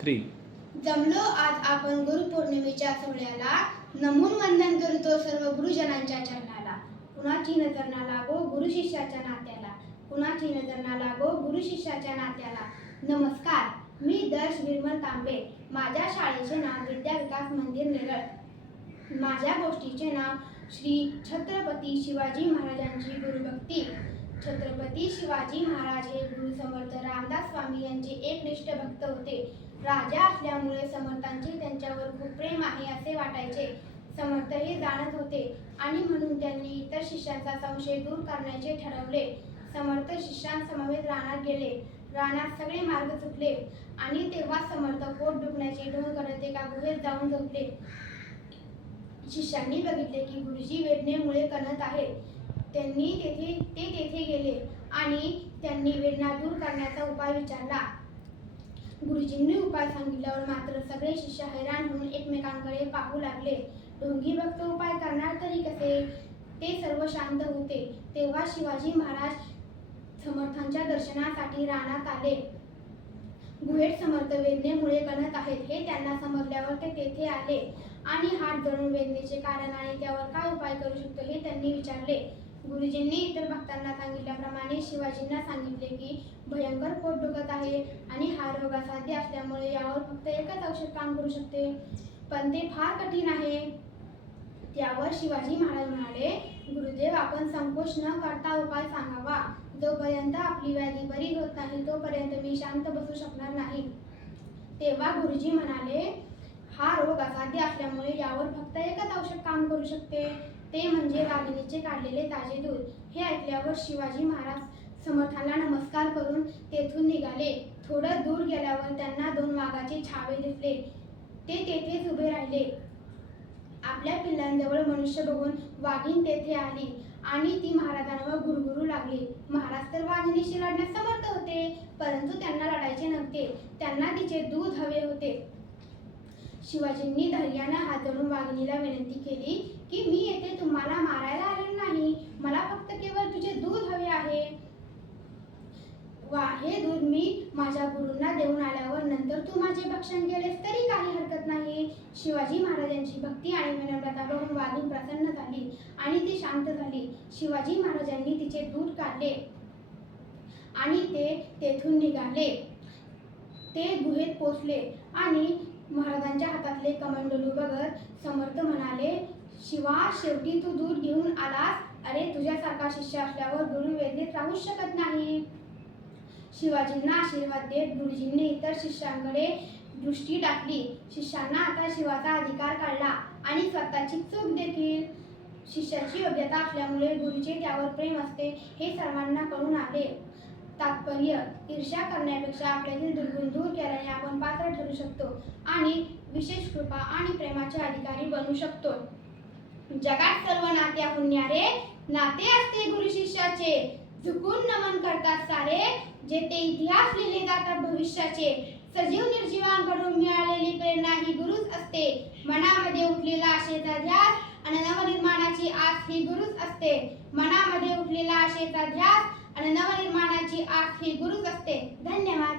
3. जमलो आज आपण गुरुपौर्णिमेच्या सोहळ्याला, नमून वंदन करतो सर्व गुरुजनांच्या चरणाला. कुणाची नजर ना लागो गुरु शिष्याच्या नात्याला, कुणाची नजर ना लागो गुरु शिष्याच्या नात्याला. नमस्कार, मी दर्श विमल तांबे. माझ्या शाळेचे नाव विद्या विकास मंदिर नेरळ. माझ्या गोष्टीचे नाव श्री छत्रपती शिवाजी महाराजांची गुरुभक्ती. छत्रपती शिवाजी महाराज हे गुरु समर्थ रामदास स्वामी यांचे एकनिष्ठ भक्त होते. राजा असल्यामुळे समर्थांचे त्यांच्यावर खूप प्रेम आहे असे वाटायचे. समर्थ हे जाणत होते आणि म्हणून त्यांनी इतर शिष्यांचा संशय दूर करण्याचे ठरवले. समर्थ शिष्यांसमवेत रानात गेले. रानात सगळे मार्ग चुकले आणि तेव्हा समर्थ पोट दुखण्याचे ढोंग करत एका गुहेत जाऊन झोपले. शिष्यांनी बघितले की गुरुजी वेदनेमुळे कणत आहेत. ते तेथे गेले आणि त्यांनी वेदना दूर करण्याचा उपाय विचारला. गुरुजींनी उपाय सांगितल्यावर मात्र सगळे शिष्य हैराण होऊन एकमेकांकडे पाहू लागले. ढोंगी भक्त उपाय करणार तरी कसे? ते सर्व शांत होते. तेव्हा शिवाजी महाराज समर्थांच्या दर्शनासाठी रानात आले. गुहेत समर्थ वेदनेमुळे कणत आहेत हे त्यांना समजल्यावर ते तेथे आले आणि हात जोडून वेदनेचे कारण आणि त्यावर काय उपाय करू शकतो हे त्यांनी विचारले. गुरुजींनी इतर भक्तांना सांगितल्याप्रमाणे शिवाजींना सांगितले की भयंकर पोट दुखत आहे आणि हा रोग असाध्य असल्यामुळे यावर फक्त एकच औषध काम करू शकते, पण ते फार कठीण आहे. त्यावर शिवाजी महाराज म्हणाले, गुरुदेव, आपण संकोच न करता उपाय सांगावा. जोपर्यंत आपली व्याधी बरी होत नाही तोपर्यंत मी शांत बसू शकणार नाही. तेव्हा गुरुजी म्हणाले, हा रोग असाध्य असल्यामुळे यावर फक्त एकच औषध काम करू शकते, ते म्हणजे वाघिणीचे काढलेले ताजे दूध. हे ऐकल्यावर शिवाजी महाराज समर्थांना नमस्कार करून तेथून निघाले. थोडं दूर गेल्यावर त्यांना 2 वाघाचे छावे दिसले. ते तेथेच उभे राहिले. आपल्या पिल्लांजवळ मनुष्य बघून वाघीण तेथे आली आणि ती महाराजांवर गुरगुरू लागली. महाराज तर वाघिणीशी लढण्यास समर्थ होते, परंतु त्यांना लढायचे नव्हते. त्यांना तिचे दूध हवे होते. शिवाजींनी धैर्याने हात जोडून वाघिणीला विनंती केली की मी येथे तुम्हाला मारायला आलेलो नाही, मला फक्त केवळ तुझे दूध हवे आहे. हे दूध मी माझ्या गुरूंना देऊन आल्यावर नंतर तू माझे भक्षण केलेस तरी काही हरकत नाही. शिवाजी महाराजांची भक्ती आणि विनम्रता बघून वाघीण प्रसन्न झाली आणि ती शांत झाली. शिवाजी महाराजांनी तिचे दूध काढले आणि ते तेथून निघाले. ते गुहेत पोचले आणि महाराजांच्या हातातले कमंडलू बघत समर्थ म्हणाले, शिवा, शेवटी तू दूध घेऊन आलास. अरे, तुझ्यासारखा शिष्य असल्यावर गुरु वेदनेत राहूच शकत नाही. शिवाजींना आशीर्वाद देत गुरुजींनी इतर शिष्यांकडे दृष्टी टाकली. शिष्यांना आता शिवाचा अधिकार कळला आणि स्वतःची चूक देखील. शिष्याची योग्यता असल्यामुळे गुरुचे त्यावर प्रेम असते हे सर्वांना कळून आले. तात्पर्य: ईर्ष्या करण्यापेक्षा आपल्यातील दुर्गुण दूर केल्याने आपण पात्र ठरू शकतो आणि विशेष कृपा आणि प्रेमाचे अधिकारी बनू शकतो. जगात सर्व नात्याहून न्यारे नाते असते गुरु शिष्याचे. झुकून नमन करतात सारे, जेथे इतिहास लिहिले जातात भविष्याचे. सजीव निर्जीवांकडून मिळालेली प्रेरणा ही गुरुच असते. मनामध्ये उठलेला आशेचा ध्यास आणि नवनिर्माणाची आस ही गुरुच असते. मनामध्ये उठलेला आशेचा ध्यास आणि नवनिर्माणाची आस ही गुरुच असते. धन्यवाद.